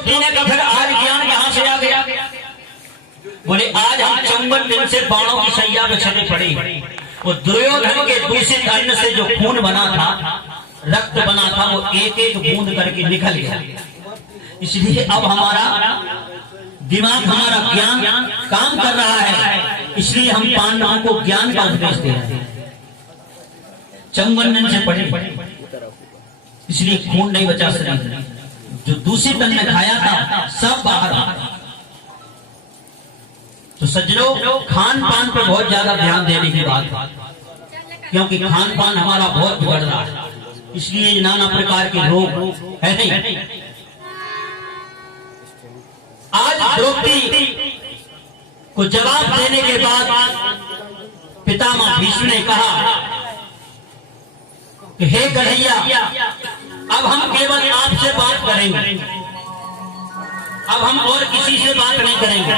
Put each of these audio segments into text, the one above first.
द्रौपदी ने कहा फिर आज ज्ञान कहां से आ गया? बोले आज हम 54 दिन से बाणों की सैया में चले पड़े। वो दुर्योधन के दूषित अन्न से जो खून बना था, रक्त बना था, वो एक एक बूंद करके निकल गया। इसलिए अब हमारा दिमाग, हमारा ज्ञान काम कर रहा है। इसलिए हम पांडवों को ज्ञान का उपदेश दे रहे हैं। 54 दिन से पड़े, इसलिए खून नहीं बचा शरीर। जो दूषित अन्न खाया था सब बाहर आ गया। तो सज्जनों, खान पान पर बहुत ज्यादा ध्यान देने की बात है, क्योंकि खान पान हमारा बहुत बिगड़ रहा है। इसलिए नाना प्रकार के रोग है नहीं। आज द्रौपदी को जवाब देने के बाद पितामह भीष्म ने कहा कि हे कन्हैया, अब हम केवल आपसे बात करेंगे, अब हम और किसी से बात नहीं करेंगे।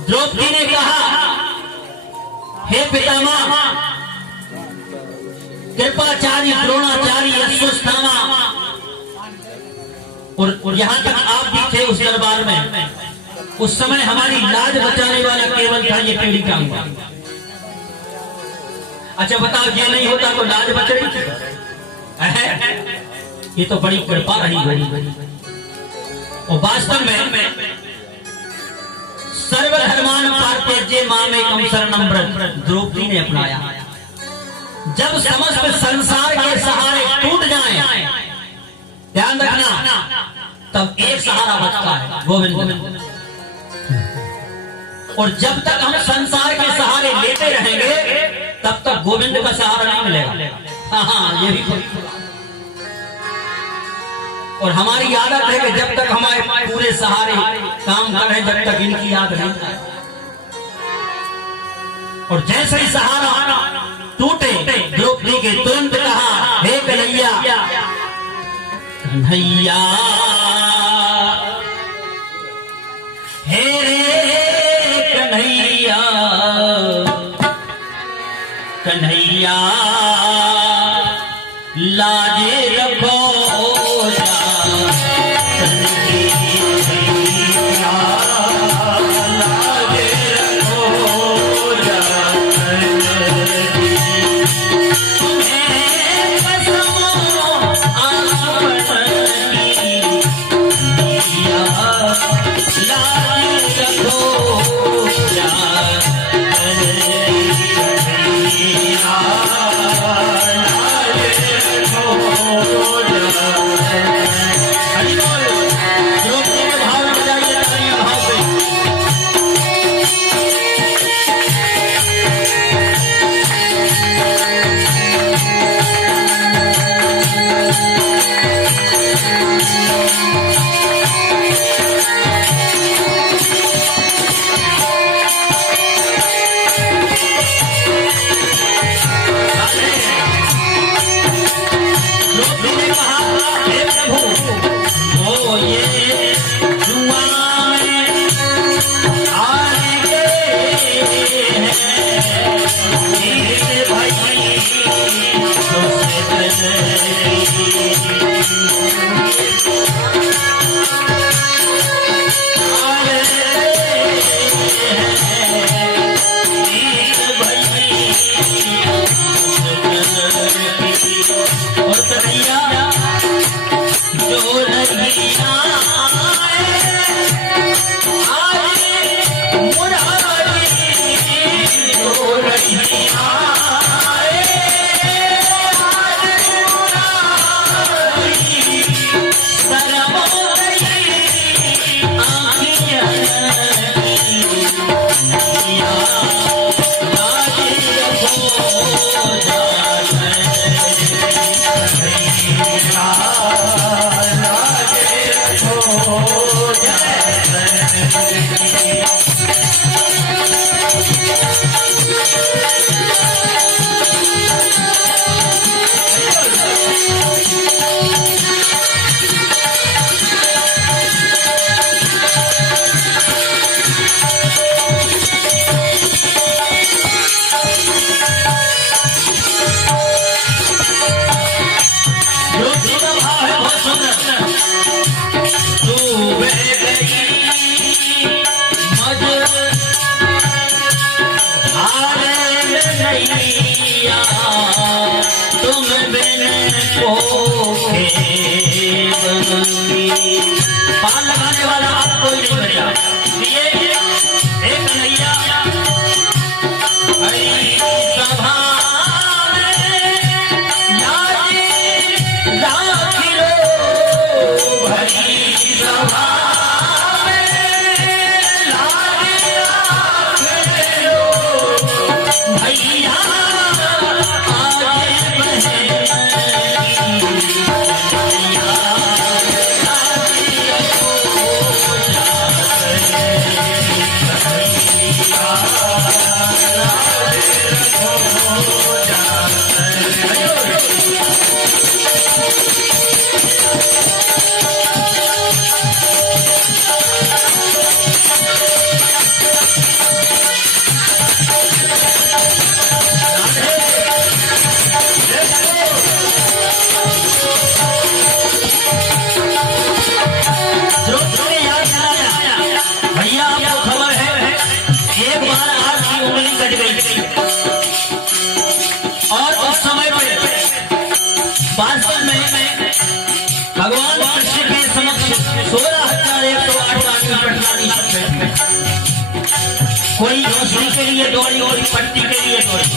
द्रौपदी ने कहा, हे पितामह, कृपाचार्य, द्रोणाचार्य, अश्वत्थामा, और यहां तक आप भी थे उस दरबार में। उस समय हमारी लाज बचाने वाला केवल था ये पीढ़ी का हुआ। अच्छा बताओ, ये नहीं होता तो लाज बच रही थी? ये तो बड़ी कृपा रही बड़ी। और वास्तव में सर्वधर्मान पार्थेज्य मामेकं शरणं व्रज द्रौपदी ने अपनाया। जब समस्त संसार के सहारे टूट जाएं, ध्यान रखना, तब एक सहारा बचता है, गोविंद। और जब तक हम संसार के सहारे लेते रहेंगे, तब तक गोविंद का सहारा नहीं मिलेगा। हाँ, ये भी। और हमारी आदत है कि जब तक हमारे पूरे सहारे काम कर रहे, जब तक इनकी याद नहीं आए। और जैसे ही सहारा टूटे, द्रौपदी के तुरंत कहा, हे कन्हैया, कन्हैया, हे कन्हैया, कन्हैया, लाजे रखो पान लगाने वाला आप कोई नहीं बचा। ये एक कन्हैया हरी सभा में लाजी राखिलो, हरी सभा में लाजी राखिलो, भैया भगवान कृष्ण के समक्ष 16,108 कोई रोशनी के लिए दौड़ी और पट्टी के लिए दौड़ी,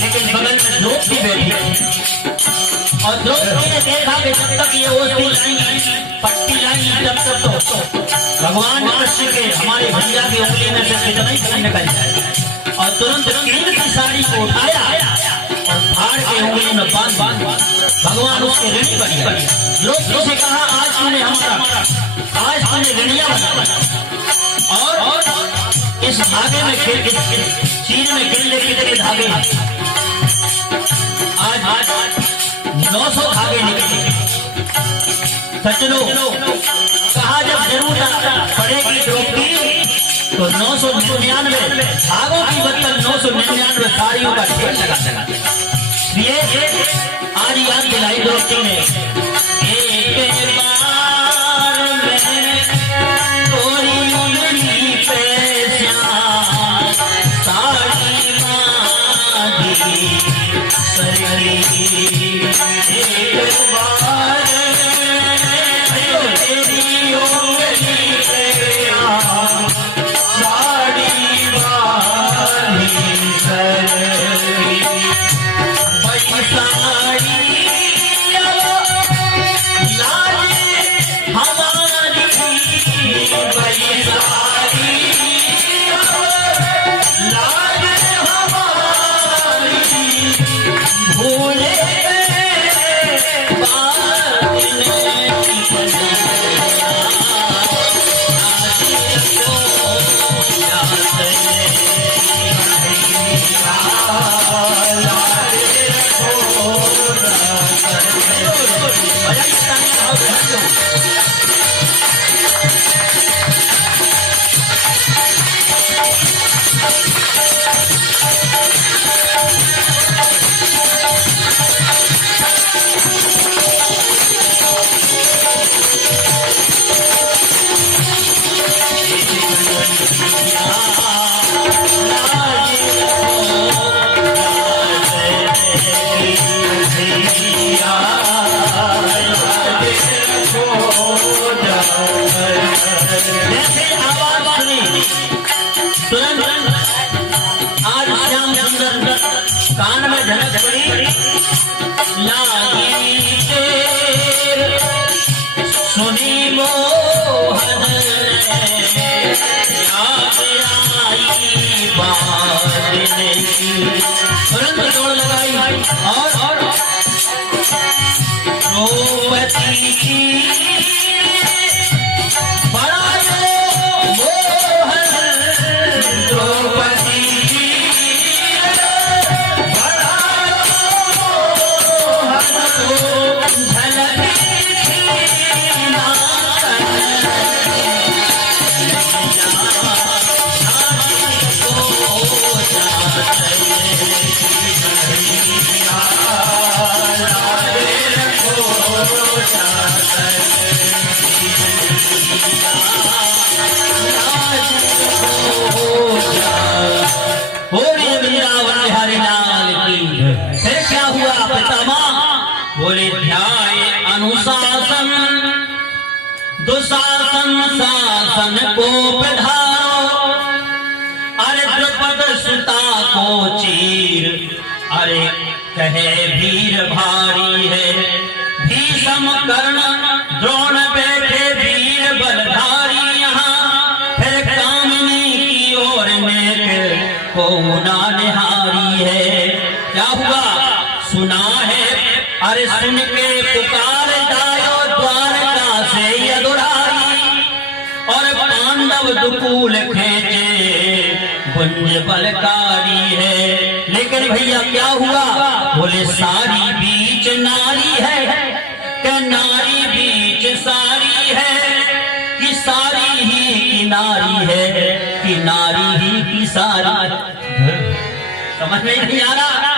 लेकिन बगल में द्रौपदी बैठी और द्रौपदी ने देखा कि जब तक ये ओढ़नी लाएंगी, पट्टी लाएंगी, तब तक तो भगवान कृष्ण के हमारे भैया की उंगली में से कितना ही खून निकल जाए। और तुरंत कील की साड़ी को उठाया और फाड़ के उंगली में बांध भगवान उसके ऋणी बन गए। द्रौपदी से कहा आज तूने ऋणिया बना और इस धागे में चीर में गिर लेके तेरे धागे आज 900 धागे निकले। सज्जनों कहा जब जरूरत पड़ेगी द्रौपदी तो 999 धागों की बदल 999 साड़ियों का ढेर लगा। ये आज याद दिलाई द्रौपदी ने एक बार में तोरी उंगली पे साड़ी बांधी सरी, एक बार तेरी उंगली पे साड़ी बांधी सरी, कान में झनक पड़ी लागी सुनी मोहन याद आई बात तुरंत दौड़ लगाई और द्रौपदी की बड़ा मोहन द्रौपदी Oh बोले ध्याय अनुशासन दुशासन शासन को पधारो, अरे द्रुपद सुता को चीर, अरे कहे वीर भारी है, भीषम कर्ण द्रोण बैठे वीर बलधारी, यहाँ फिर कामिनी की ओर में को ना निहारी है। क्या हुआ सुना है, अरे सुन के पुकार जायो द्वारका से यदुरारी, और पांडव दुकूल खेचे गुंज बलकारी है। लेकिन भैया क्या हुआ, बोले सारी बीच नारी है, कि नारी बीच सारी है, कि सारी ही की नारी है, कि नारी ही की सारी। समझ में नहीं आ रहा,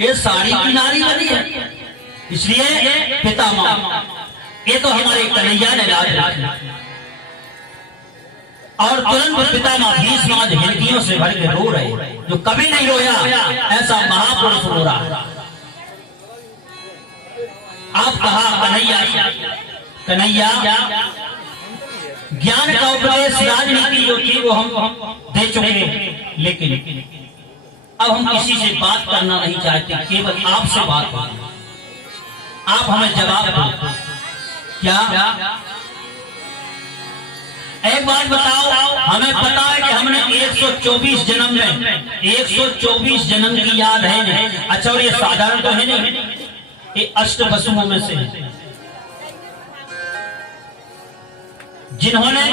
ये सारी की नारी बनी है, इसलिए पितामह ये तो हमारे कन्हैया ने लाज रखी। और तुरंत पितामह भीष्म आज हिंदियों से भर के रो रहे, जो कभी नहीं रोया ऐसा महापुरुष रो रहा। आप कहा कन्हैया ज्ञान का उपदेश राजनीति जो थी वो हम दे चुके, लेकिन अब हम किसी से बात करना नहीं चाहते, केवल आपसे बात करना। आप हमें जवाब दो, क्या एक बात बताओ, हमें पता है कि हमने 124 जन्म में 124 जन्म की याद है। अच्छा, और ये साधारण तो है नहीं, ये अष्ट वसुओं में से जिन्होंने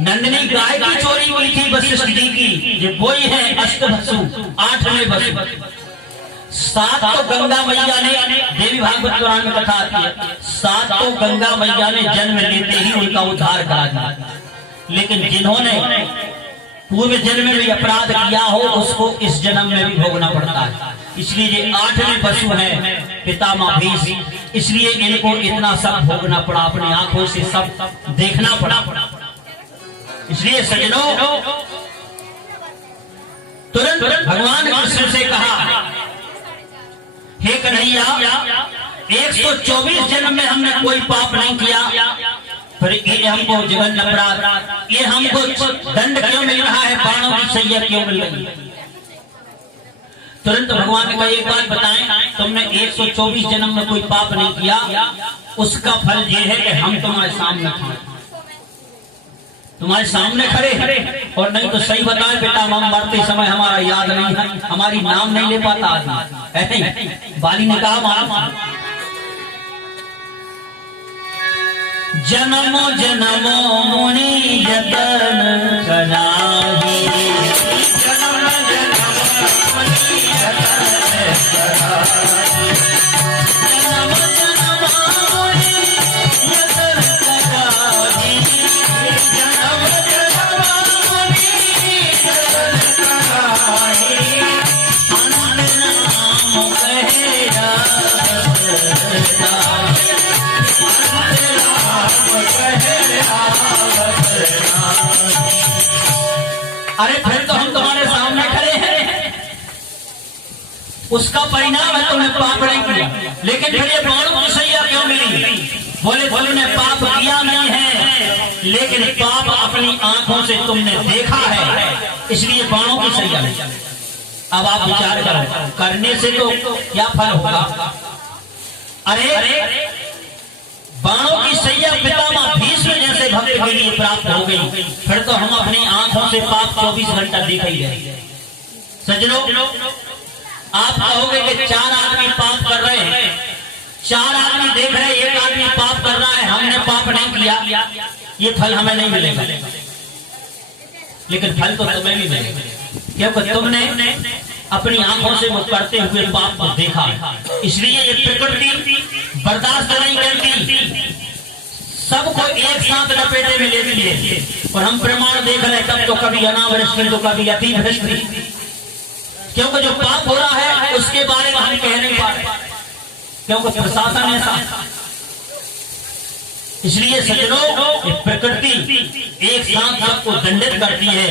नंदिनी गाय की चोरी की थी वशिष्ठ जी की, ये वही है अष्ट वसु, 8वें वसु। 7 तो गंगा मैया ने, देवी भागवत पुराण में कथा आती है, 7 तो गंगा मैया ने जन्म लेते ही उनका उद्धार करा दिया। लेकिन जिन्होंने पूर्व जन्म में भी अपराध किया हो उसको इस जन्म में भी भोगना पड़ता है। इसलिए ये 8वें वसु है पितामह भीष्म, इसलिए इनको इतना सब भोगना पड़ा, अपनी आंखों से सब देखना पड़ा। इसलिए सज्जनों तुरंत भगवान कृष्ण से कहा, हे कन्हैया 124 जन्म में हमने कोई पाप नहीं किया, फिर ये हमको जघन अपराध, ये हमको दंड क्यों मिल रहा है, बाणों की सैया क्यों मिल रही है। तुरंत भगवान ने कहा, एक बात बताएं, तुमने 124 जन्म में कोई पाप नहीं किया, उसका फल ये है कि हम तुम्हारे सामने खड़े, तुम्हारे सामने खड़े। और नहीं तो सही बताए बेटा, हम मरते समय हमारा याद नहीं है, हमारी नाम नहीं ले पाता आदमी, ऐसे बाली ने कहा मारा जन्मो जन्मो मुनि जतन कराही, जन्म जन्म मुनि जतन कराही, जन्म जन्म मुनि जतन कराही, जन्म जन्म मुनि जतन कराही, अनंत नाम कहे अरे फिर तो हम तुम्हारे सामने खड़े हैं, उसका परिणाम है तुमने पाप नहीं किया, लेकिन फिर ये बाणों की सैया क्यों मिली। बोले तुमने पाप किया नहीं है, लेकिन पाप अपनी आंखों से तुमने देखा है, इसलिए बाणों की सैया मिली। अब आप विचार करो, करने से तो क्या फल होगा। अरे बाणों की सैया पितामह भीष्म जैसे भक्त के लिए प्राप्त हो गई, फिर तो हम अपनी आंखों से पाप 24 घंटा देख ही रहे। सज्जनों, आप कहोगे कि 4 आदमी पाप कर रहे हैं, 4 आदमी देख रहे हैं, एक आदमी पाप कर रहा है, हमने पाप नहीं किया, ये फल हमें नहीं मिलेगा। लेकिन फल तो तुम्हें भी मिलेगा, क्योंकि तुमने अपनी आंखों से वो करते हुए पाप को देखा। इसलिए ये प्रकृति बर्दाश्त नहीं करती, सबको एक साथ लपेटे में लेती है। और हम प्रमाण देख रहे हैं, तब तो कभी अनावृष्टि तो कभी अतिवृष्टि, क्योंकि जो पाप हो रहा है उसके बारे में हम कह नहीं पा रहे, क्योंकि प्रशासन ऐसा। इसलिए सज्जनों, प्रकृति एक साथ सबको दंडित करती है,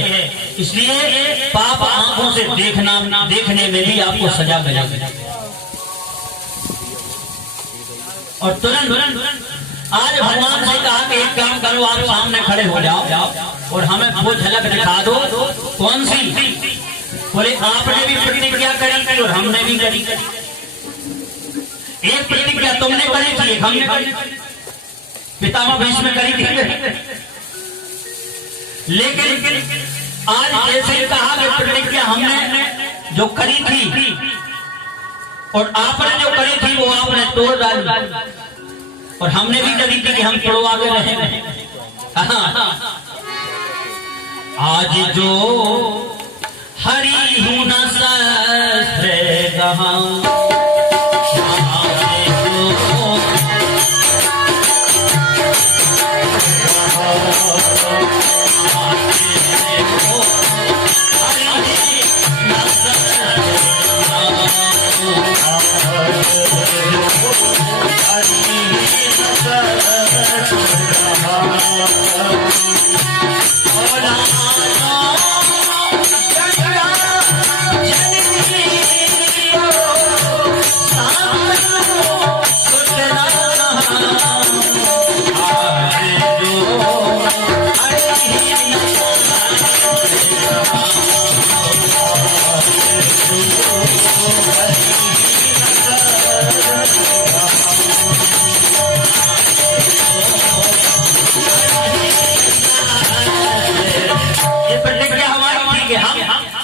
इसलिए पाप आंखों से देखने में भी आपको सजा मिलेगी। और तुरंत आज भगवान से कहा कि एक काम करो, आप सामने खड़े हो जाओ और हमें वो झलक दिखा दो। कौन सी? बोले आपने भी प्रतिज्ञा करी थी और हमने भी करी। एक प्रतिज्ञा तुमने करी थी, एक हमने करी, पितामह भीष्म करी थी। लेकिन आज जैसे कहा कि प्रतिज्ञा हमने जो करी थी और आपने जो करी थी वो आपने तोड़ डाली, और हमने भी करी थी कि हम तोड़वागे रहेंगे। आज जो हरि हूं न सहस्त्र गहा,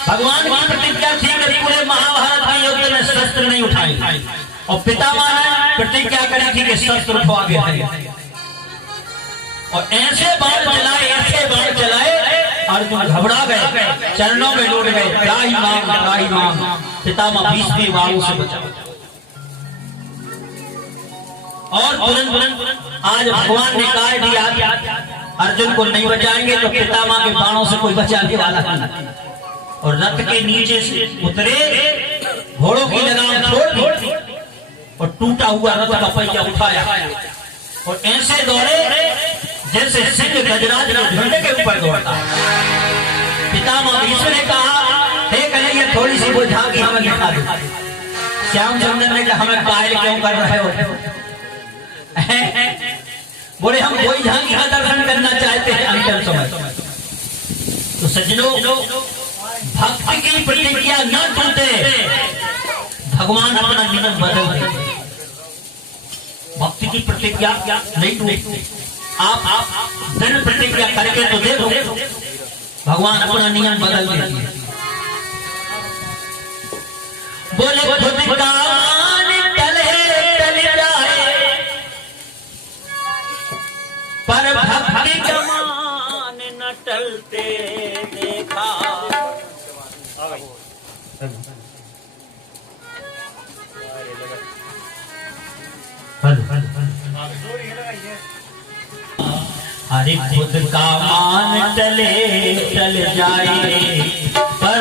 भगवान की प्रतिज्ञा थी कि पूरे महाभारत में युद्ध में शस्त्र नहीं उठाए, और पितामह ने प्रतिज्ञा करी थी कि शस्त्र उठवागे हैं। और ऐसे बाण चलाए अर्जुन घबरा गए, चरणों में लौट गए, त्राही मांग। पितामह भीष्म वालों से बचा। और तुरंत आज भगवान ने कह दिया अर्जुन को नहीं बचाएंगे तो पितामह के बाणों से कोई बचाने वाला नहीं। और रथ के नीचे से उतरे, घोड़ों की लगाम छोड़ दी और टूटा हुआ रथ का पहिया उठाया और ऐसे दौड़े जैसे सिंह गजराज के झंडे के ऊपर दौड़ता। पितामह भीष्म ने कहा, हे कन्हैया थोड़ी सी वो झांकी हमें दिखा दो। श्यामचंद्र ने कहा, हमें कायल क्यों कर रहे हो? बोले हम वही झांकी का दर्शन करना चाहते हैं अंतिम समय। तो सज्जनों, भक्ति की प्रतिज्ञा न टूटे, भगवान अपना नियम बदल दे। भक्ति की प्रतिज्ञा नहीं टूटती। आप दृढ़ प्रतिज्ञा करके तो देखो, भगवान अपना नियम बदल देते हैं। बोले खुद कान टले टल जाए, पर भक्ति कमान न टलते देखा। अरे खुद का मान टले टल जाए, पर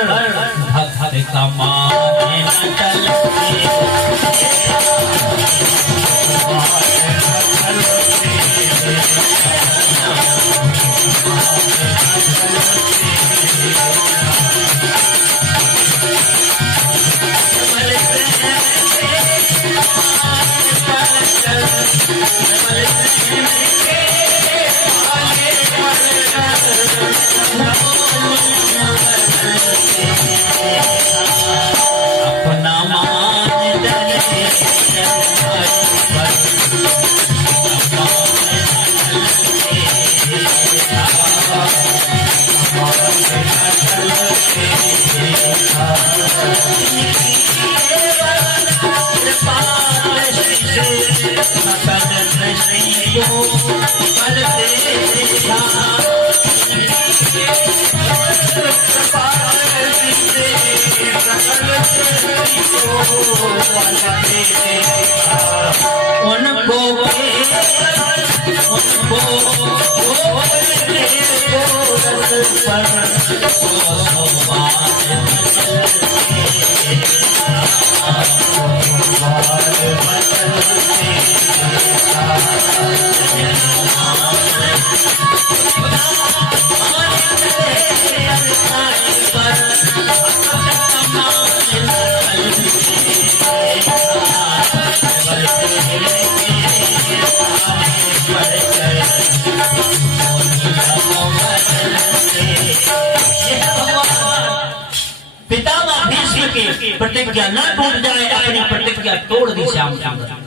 भक्त का मान न टलते। पितामह भीष्म की प्रतिज्ञा न टूट जाए, अपनी प्रतिज्ञा तोड़ दी श्याम सुंदर।